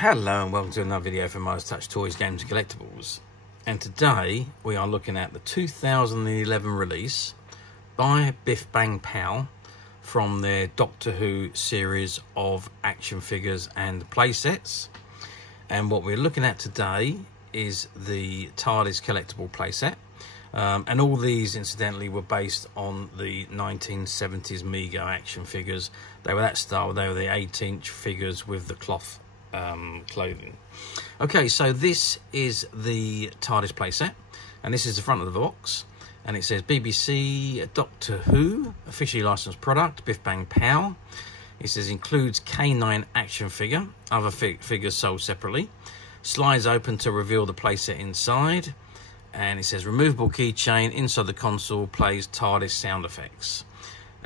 Hello and welcome to another video from Miles Touch Toys, Games and Collectibles. And today we are looking at the 2011 release by Biff Bang Pow from their Doctor Who series of action figures and play sets. And what we're looking at today is the Tardis Collectible Play Set. And all these incidentally were based on the 1970s Mego action figures. They were that style, they were the 8-inch figures with the cloth clothing. Okay, so this is the Tardis playset, and this is the front of the box, and it says BBC Doctor Who officially licensed product, Biff Bang Pow. It says includes K9 action figure, other figures sold separately. Slides open to reveal the playset inside, and it says removable keychain. Inside the console plays Tardis Sound Effects,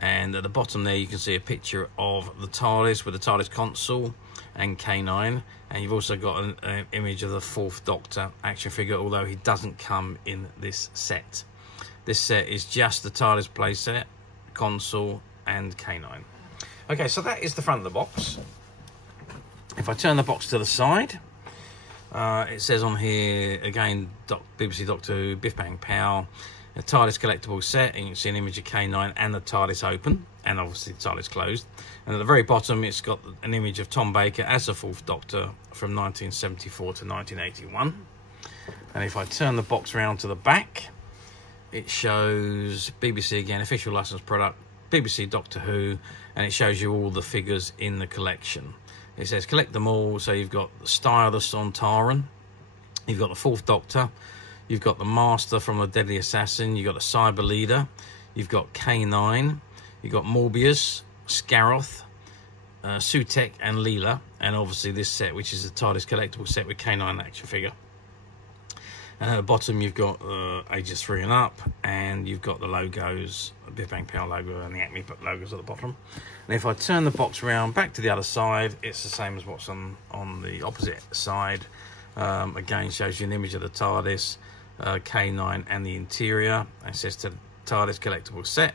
and at the bottom there you can see a picture of the TARDIS with the Tardis Console and K9, and you've also got an image of the 4th Doctor action figure, although he doesn't come in this set. This set is just the TARDIS playset, console and K9. Okay, so that is the front of the box. If I turn the box to the side, it says on here again BBC Doctor Who, Biff Bang Pow, a TARDIS collectible set, and you can see an image of K9 and the TARDIS open, and obviously the TARDIS closed. And at the very bottom it's got an image of Tom Baker as the 4th Doctor from 1974 to 1981. And if I turn the box around to the back, it shows BBC again, official licensed product, BBC Doctor Who, and it shows you all the figures in the collection. It says collect them all, so you've got the Stylus on Taran, you've got the 4th Doctor, you've got the Master from the Deadly Assassin, you've got the Cyber Leader, you've got K9, you've got Morbius, Scaroth, Sutek and Leela, and obviously this set, which is the TARDIS collectible set with K9 action figure. And at the bottom you've got ages 3 and up, and you've got the logos, the Biff Bang Pow logo and the Acme logos at the bottom. And if I turn the box around back to the other side, it's the same as what's on the opposite side. Again, shows you an image of the TARDIS, K9 and the interior. It says to TARDIS collectible set,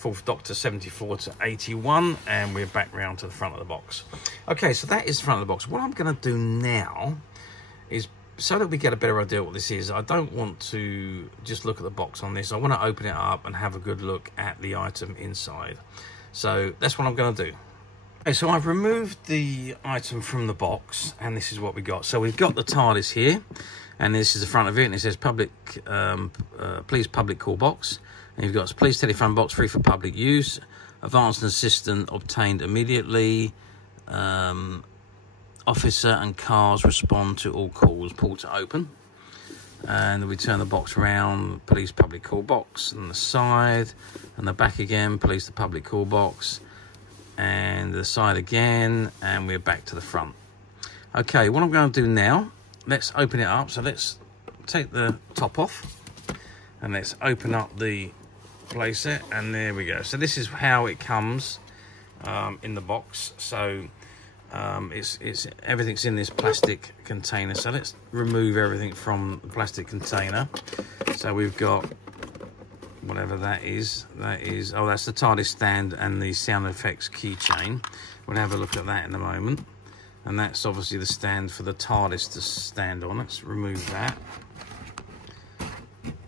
4th Doctor 74 to 81, and we're back round to the front of the box. Okay, so that is the front of the box. What I'm going to do now is, so that we get a better idea what this is, I don't want to just look at the box on this. I want to open it up and have a good look at the item inside. So that's what I'm going to do. Okay, so I've removed the item from the box, and this is what we got. So we've got the TARDIS here, and this is the front of it, and it says public, please public call box. And you've got please telephone box free for public use, advanced assistant obtained immediately, officer and cars respond to all calls, pull to open. And then we turn the box around, police public call box, and the side, and the back again, police the public call box, and the side again, and we're back to the front. Okay, what I'm going to do now, let's open it up. So let's take the top off, and let's open up the playset, and there we go. So this is how it comes in the box. So it's everything's in this plastic container. So let's remove everything from the plastic container. So we've got whatever that is, oh, that's the TARDIS stand and the sound effects keychain. We'll have a look at that in a moment. And that's obviously the stand for the TARDIS to stand on. Let's remove that.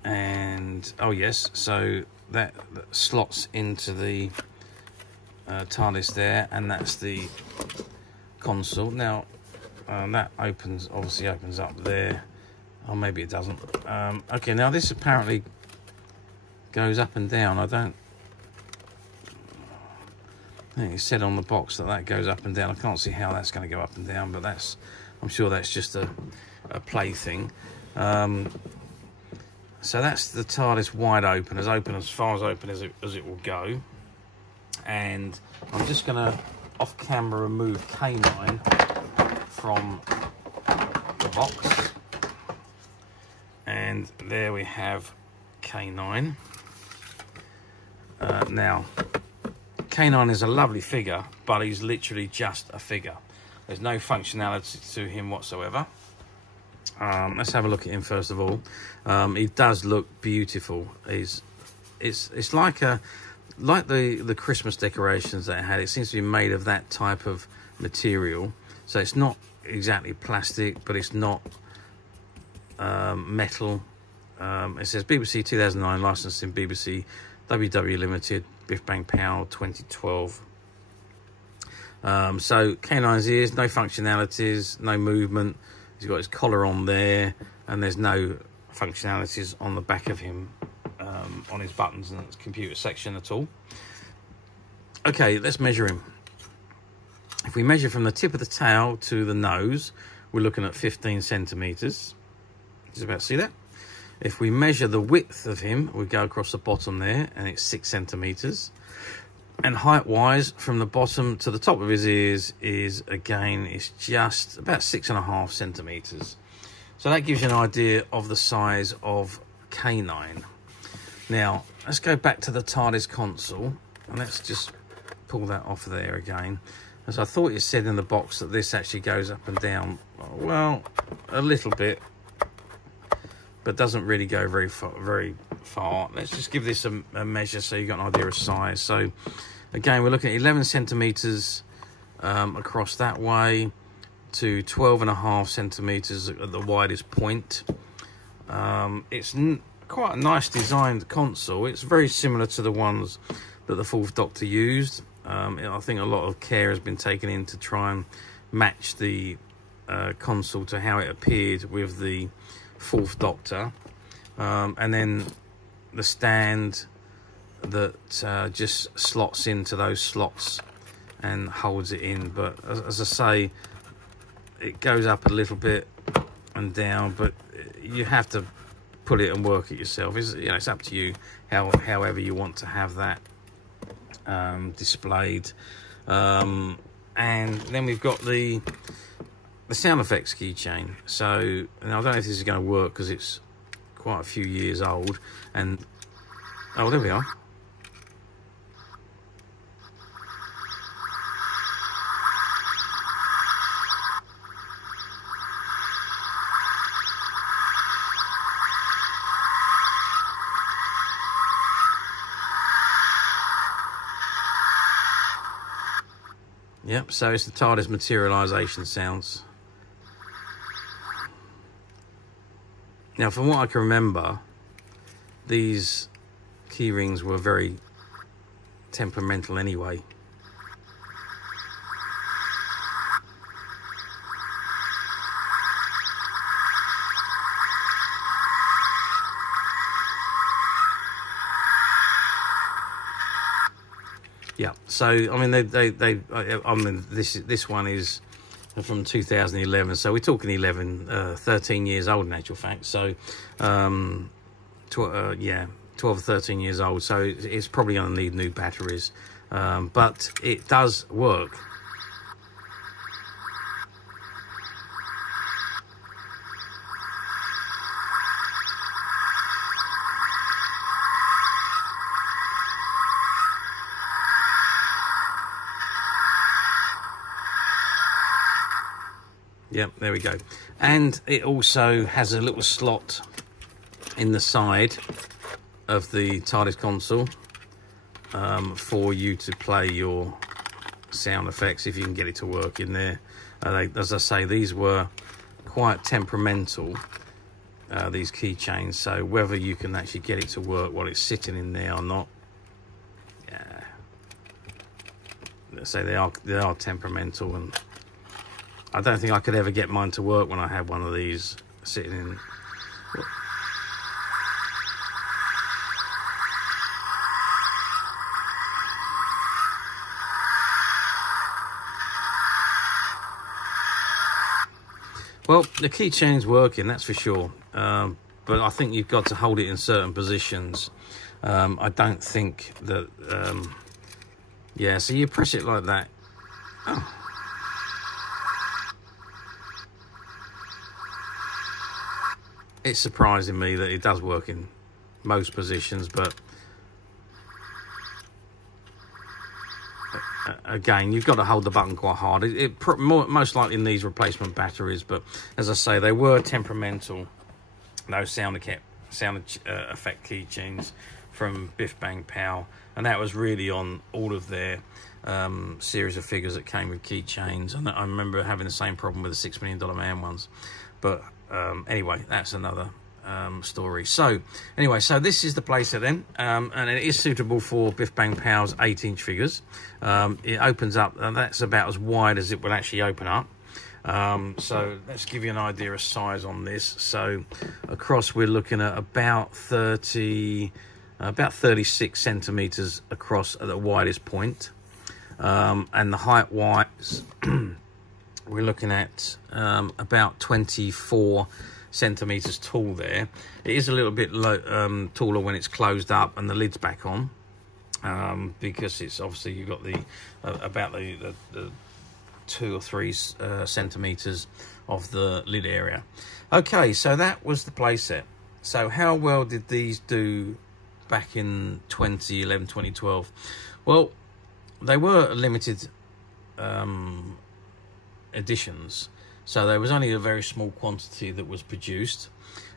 And oh yes, so that slots into the TARDIS there, and that's the console. Now that obviously opens up there. Oh, maybe it doesn't. Okay, now this apparently goes up and down. I think it said on the box that goes up and down. I can't see how that's going to go up and down, but I'm sure that's just a play thing. So that's the TARDIS wide open as far as open as it will go. And I'm just going to off camera remove K9 from the box, and there we have K9. Now K9 is a lovely figure, but he's literally just a figure. There's no functionality to him whatsoever. Let's have a look at him first of all. He does look beautiful. It's like the Christmas decorations that I had. It seems to be made of that type of material. So it's not exactly plastic, but it's not metal. It says BBC 2009, licensed in BBC WW Limited, Biff Bang Pow 2012. So canine's ears, no functionalities, no movement. He's got his collar on there, and there's no functionalities on the back of him, on his buttons and his computer section at all. Okay, let's measure him. If we measure from the tip of the tail to the nose, we're looking at 15 centimeters. Just about to see that. If we measure the width of him, we go across the bottom there, and it's 6 centimeters. And height-wise, from the bottom to the top of his ears is, again, it's just about 6.5 centimeters. So that gives you an idea of the size of canine. Now, let's go back to the Tardis console, and let's just pull that off there again. As I thought you said in the box that this actually goes up and down, well, a little bit, but doesn't really go very far. Let's just give this a measure so you've got an idea of size. So again, we're looking at 11 centimeters across that way to 12.5 centimeters at the widest point. It's quite a nice designed console. It's very similar to the ones that the Fourth Doctor used. I think a lot of care has been taken in to try and match the console to how it appeared with the Fourth Doctor, and then the stand that just slots into those slots and holds it in. But as I say, it goes up a little bit and down, but you have to put it and work it yourself. It's up to you however you want to have that displayed. And then we've got the sound effects keychain. So now I don't know if this is going to work because it's quite a few years old. And oh, there we are. Yep, so it's the TARDIS materialisation sounds. Now, from what I can remember, these key rings were very temperamental anyway. Yeah, so I mean, this one is from 2011, so we're talking 13 years old in actual fact. So, 12 or 13 years old. So it's probably going to need new batteries, but it does work. Yep, there we go. And it also has a little slot in the side of the Tardis console for you to play your sound effects if you can get it to work in there. As I say, these were quite temperamental, these keychains, so whether you can actually get it to work while it's sitting in there or not, yeah, let's say they are temperamental, and I don't think I could ever get mine to work when I had one of these sitting in. Well, the keychain's working, that's for sure. But I think you've got to hold it in certain positions. I don't think that... yeah, so you press it like that. Oh. It's surprising me that it does work in most positions, but again, you've got to hold the button quite hard. Most likely needs replacement batteries, but as I say, they were temperamental, those sound effect keychains from Biff Bang Pow, and that was really on all of their series of figures that came with keychains, and I remember having the same problem with the $6 Million Man ones. But anyway, that's another story. So anyway, so this is the playset then, and it is suitable for Biff Bang Pow's 8-inch figures. It opens up, and that's about as wide as it will actually open up. So let's give you an idea of size on this. So across we're looking at about 36 centimeters across at the widest point, and the height wise we're looking at about 24 centimeters tall there. It is a little bit low, taller when it's closed up and the lid's back on, because it's obviously you've got the about the 2 or 3 centimeters of the lid area. Okay, so that was the playset. So how well did these do back in 2011, 2012? Well, they were limited editions, so there was only a very small quantity that was produced.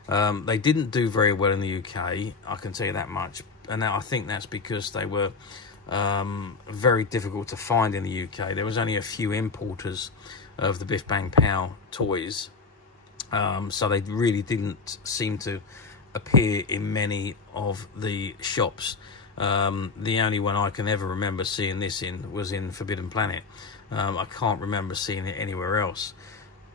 They didn't do very well in the UK, I can tell you that much, and I think that's because they were very difficult to find in the UK. There was only a few importers of the Biff Bang Pow toys, so they really didn't seem to appear in many of the shops. The only one I can ever remember seeing this in was in Forbidden Planet. I can't remember seeing it anywhere else,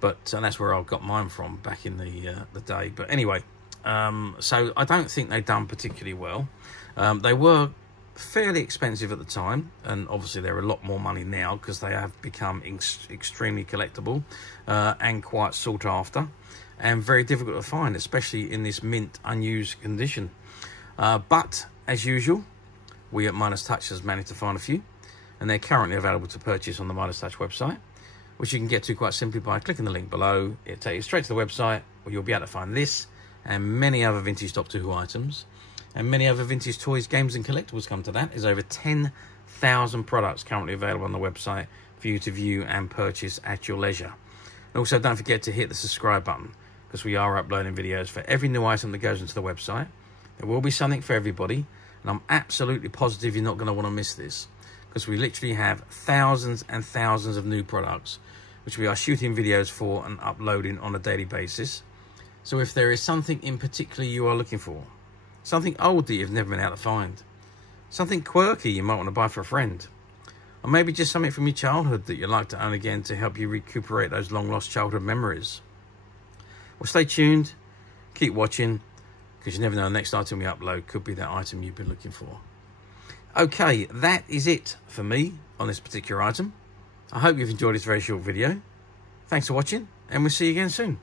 and that's where I got mine from back in the day. But anyway, so I don't think they've done particularly well. They were fairly expensive at the time, and obviously they're a lot more money now because they have become extremely collectible and quite sought after and very difficult to find, especially in this mint unused condition. But as usual, we at Midas Touch has managed to find a few, and they're currently available to purchase on the Midas Touch website, which you can get to quite simply by clicking the link below. It'll take you straight to the website, where you'll be able to find this and many other vintage Doctor Who items, and many other vintage toys, games and collectibles come to that. There's over 10,000 products currently available on the website for you to view and purchase at your leisure. And also don't forget to hit the subscribe button, because we are uploading videos for every new item that goes into the website. There will be something for everybody, and I'm absolutely positive you're not going to want to miss this, because we literally have thousands and thousands of new products which we are shooting videos for and uploading on a daily basis. So if there is something in particular you are looking for, something old that you've never been able to find, something quirky you might want to buy for a friend, or maybe just something from your childhood that you'd like to own again to help you recuperate those long lost childhood memories, well, stay tuned, keep watching, because you never know, the next item we upload could be that item you've been looking for. Okay, that is it for me on this particular item. I hope you've enjoyed this very short video. Thanks for watching, and we'll see you again soon.